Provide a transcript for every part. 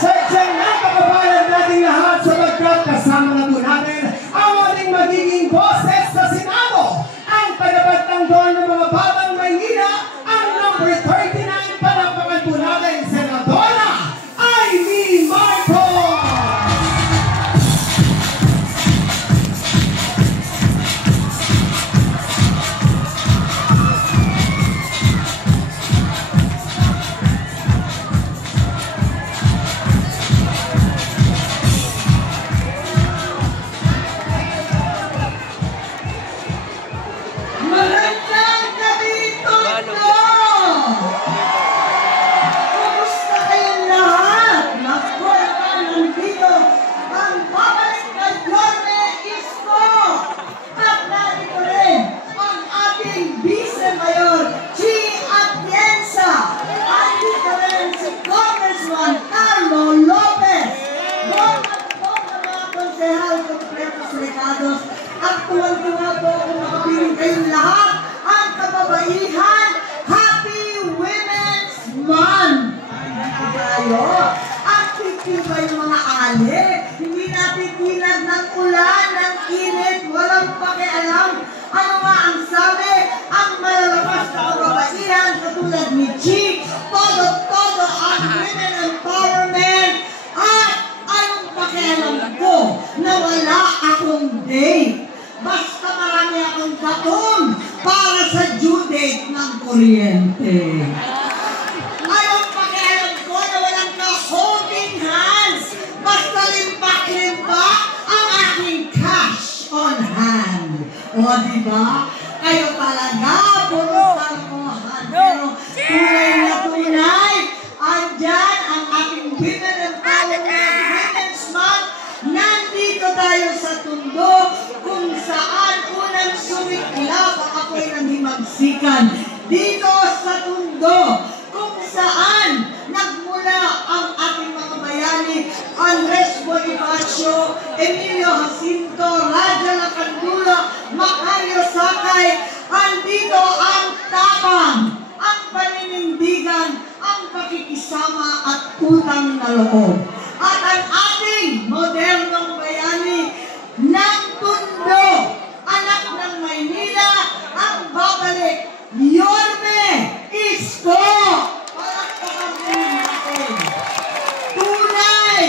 Sadyang napakabalan nating lahat sapagkat kasama na po natin ang ating magiging boses sa Senado, ang tagapagtanggol ng mga batang Maynila, ang number 39, palapakan po natin, Senadora Amy Marcos! At tuwang-tuwa po kung makapiling kayong lahat ang kababaihan. Happy Women's Month! Tayo. At titibay ng mga ali. Hindi natin tinag ng ulan, ng init, walang pakialam. Ano nga ang sabi? Ang malalakas na kababaihan katulad ni Chi. Todo-todo ang women empowerment. At anong pakialam ko na wala akong date? Basta marami akong katong para sa due date ng kuryente. Anong pakialam ko na walang ka-holding hands? Basta limpak-limpak ang aking cash on hand. O diba? Kayo talaga, puno sarkohan. Pero tunay na tunay, andyan ang ating women empowerment Women's Month. Nandito tayo sa Tondo kung saan unang sumiklab ang apoy ng himagsikan. Dito sa Tondo kung saan nagmula ang ating mga bayani, Andres Bonifacio, Emilio Jacinto, Raja Lacandula, Macario Sakay. Andito ang tapang, ang paninindigan, ang pakikisama at utang na loob. At ang ating modernong bayani ng Tondo, anak ng Maynila, ang babalik, Yorme Isko! Palakpakan natin. Tunay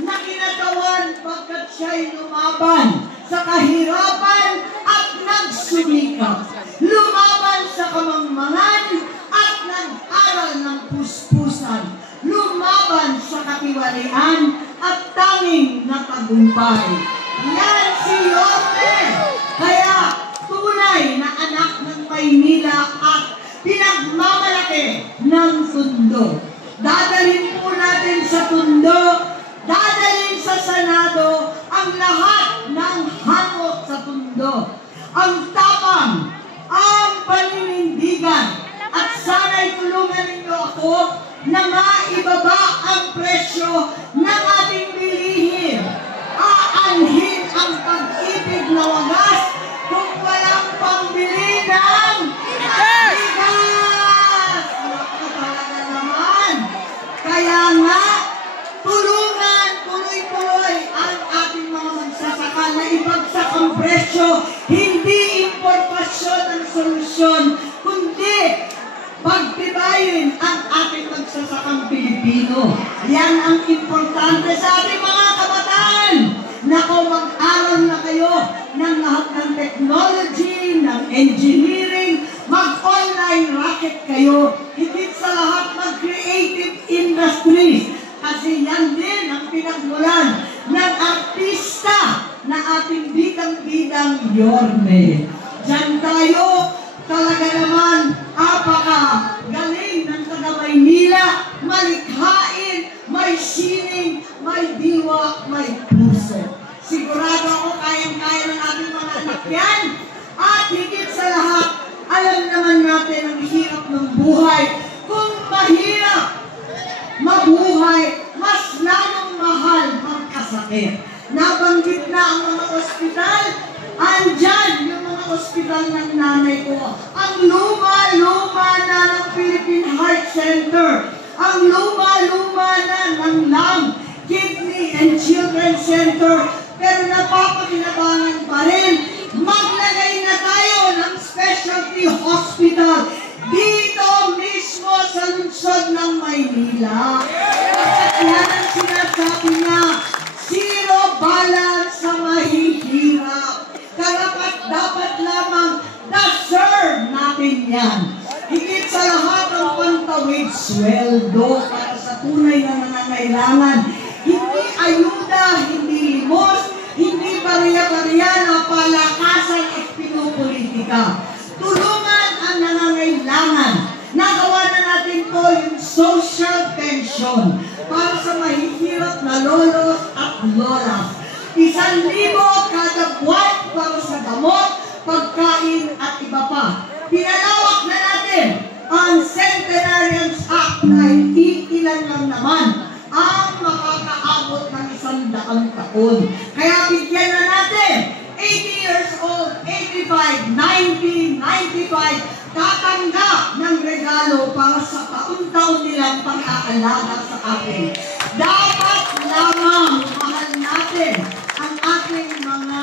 na kinatawan pagkat siya'y lumaban sa kahirapan at nagsumikap. Lumaban sa kamangmangan at nag-aral ng puspusan. Lumaban sa katiwalian at tanging natagumpay. Yan si Yorme. Kaya tunay na anak ng Maynila at pinagmamalaki ng Tondo. Dadalhin po natin sa Tondo, dadalhin sa Senado ang lahat ng hangot sa Tondo. Ang tapang, ang paninindigan, at sana'y tulungan ninyo ako na maibaba ang presyo ng ating bilihin. Aanhin ang pag-ibig na wagas kung walang pambili ng bigas. Talaga naman. Kaya nga, tulungan, tuloy-tuloy ang ating mga magsasaka na ibagsak ang presyo. Hindi importasyon ang solusyon, kundi pagtibayin ang ating magsasakang Pilipino. Yan ang importante sa ating mga kabataan. Nako, mag-aral na kayo ng lahat ng technology, ng engineering, mag-online racket kayo. Higit sa lahat, mag-creative industries. Kasi yan din ang pinagmulan ng artista na ating bidang-bidang Yorme. Diyan tayo, talaga naman, galing ng taga Maynila, malikhain, may sining, may diwa, may puso. Sigurado ako kayang-kaya ng ating mga anak yan. At higit sa lahat, alam naman natin ang hirap ng buhay. Kung mahirap mabuhay, mas lalong mahal magkasakit. Nabanggit na ang mga ospital, andyan yung mga ospital ng nanay ko. Ang luma-luma na ng Philippine Heart Center. Ang luma-luma na ng lung. wala. At yan ang sinasabi niya, zero balance sa mahihirap. Karapat dapat lamang deserve natin yan. Higit sa lahat ang pantawid sweldo para sa tunay na nangangailangan. Hindi ayuda, hindi limos, hindi bariya-bariya na palakasan at pinupolitika. Tulungan ang nangangailangan. Nagawa na natin po yung social pension para sa mahihirap na lolos at lolas. 1,000 kada buwan para sa gamot, pagkain at iba pa. Pinalawak na natin ang Centenarians Act dahil ilan lang naman ang makakaabot ng 100 taon. Kaya bigyan na natin 80 years old, 85, 90, 95, tatanggap ng regalo para sa taon-taon nilang pang-aalaga sa atin. Dapat lamang mahal natin ang ating mga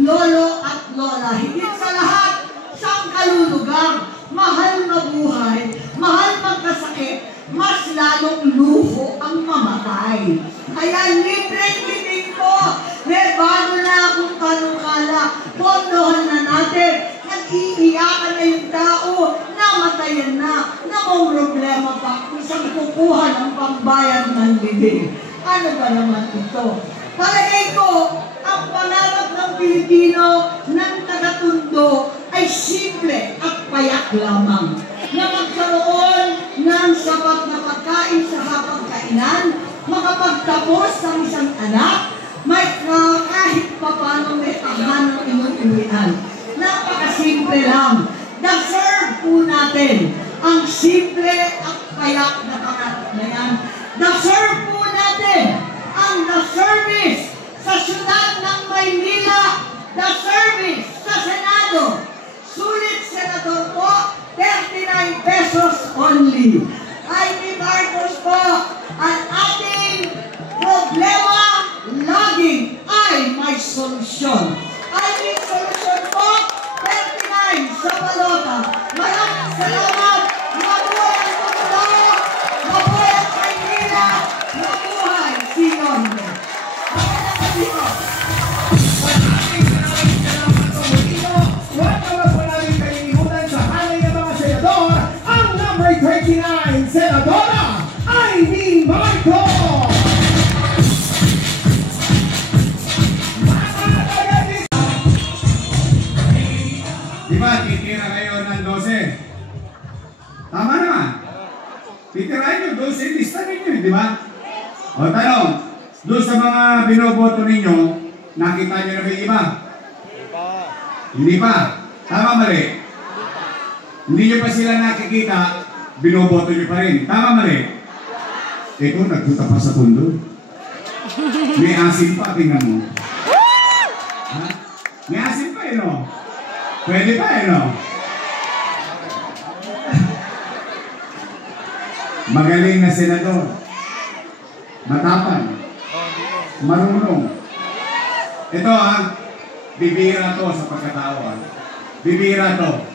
lolo at lola. Higit sa lahat, sa kalulugang, mahal mabuhay, mahal magkasakit, mas lalong luho ang mamatay. Kaya libreng tinig po, may bago na akong panukala, pondohan na natin, nag-iiyakan na yung tao, namatayan na may problema pa, isang kukuha ng pambayad ng bibig. Ano ba naman ito? Palagay ko, ang pangarap ng Pilipino ng taga-Tondo ay simple at payak lamang na magkaroon ng sapat na pagkain sa hapagkainan, makapagtapos ng isang anak, may kahit papano may tahanang inuuwian. Napakasimple lang. Deserve po natin ang simple at payak na pangarap na yan. Deserve po natin ang the service sa syudad ng Maynila, the service sa Senado. Sulit, Senador po, 39 pesos only. IT Marcos po, ang ating problema laging ay may solusyon. IT solusyon po, 39 sa balota. Maraming salamat. Mabuhay ang Tondo, mabuhay ang Maynila, mabuhay Sion. Huwag naman po namin kalilimutan sa hanay ng mga senador, ang number 29, Senadora Amy Marcos! Diba, titira kayo ng 12? Tama naman. Titirahin nyo, 12, lista ninyo, di ba? O tanong, doon sa mga binoboto ninyo, nakita nyo na ba yung iba? Hindi pa. Tama, mali? Hindi nyo pa sila nakikita, binoboto nyo pa rin. Tama, mali? Ito, nagpunta pa sa Tondo. May asin pa, tingnan mo. Ha? May asin pa, no? Pwede pa, no? Magaling na senador. Matapang. Marunong. Ito, bibira to sa pagkatao. Bibira to.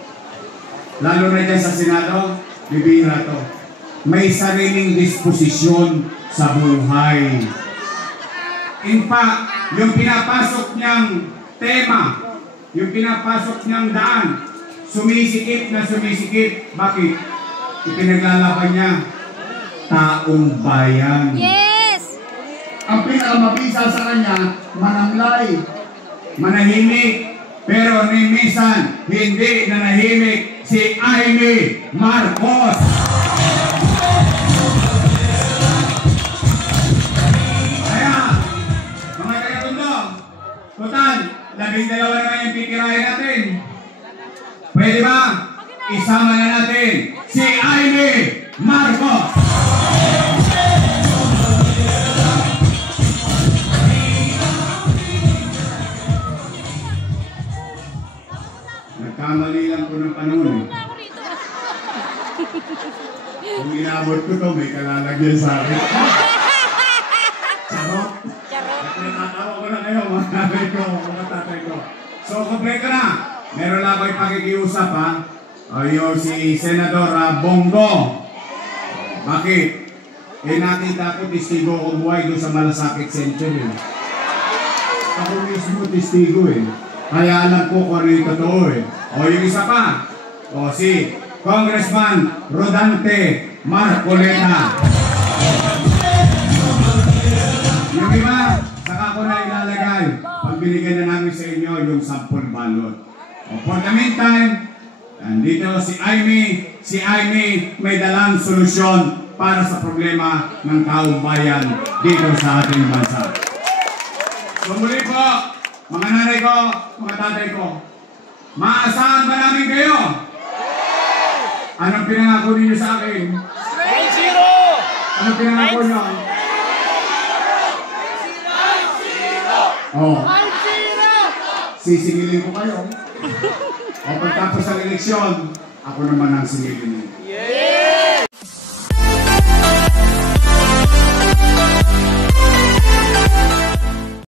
Lalo na dyan sa Senado, bibira to. May sariling disposisyon sa buhay. In fact, yung pinapasok niyang tema, yung pinapasok niyang daan, sumisikip na sumisikip. Bakit? Ipinaglalaban niya taong bayan. Yes! Ang pinakamabisa sa kanya, manamlay, manahimik, pero ni minsan hindi nanahimik si Amy Marcos. Kaya, mga taga-Tondo, total, 12 naman yung titirahin natin. Pwede ba? Isama na natin si Amy Marcos. Nagkamali lang ko ng panahon. Kung inabot ko to, may kalalagyan sa akin. Charot. Nakatawa ko na kayo, mga tatay ko, mga tatay ko. So, kompleto na. Meron lang ako'y pakikiusap, yung si Senador Bongo. Bakit? Eh nakita ko, testigo ko buhay doon sa Malasakit Center eh. Ako mismo testigo eh. Kaya alam ko kung ano yung totoo eh. O yung isa pa, o si Congressman Rodante Marcoleta. Yung iba, saka ko na ilalagay. Pag binigyan na namin sa inyo yung 10 balot. O for the meantime, nandito si Amy may dalang solusyon para sa problema ng taong bayan dito sa ating bansa. So muli po, mga nanay ko, mga tatay ko, maasahan ba namin kayo? Anong pinangako ninyo sa akin? 0! Anong pinangako nyo? Oh. Sisingilin ko kayo. O pagtapos ng eleksyon, ako naman ang singilin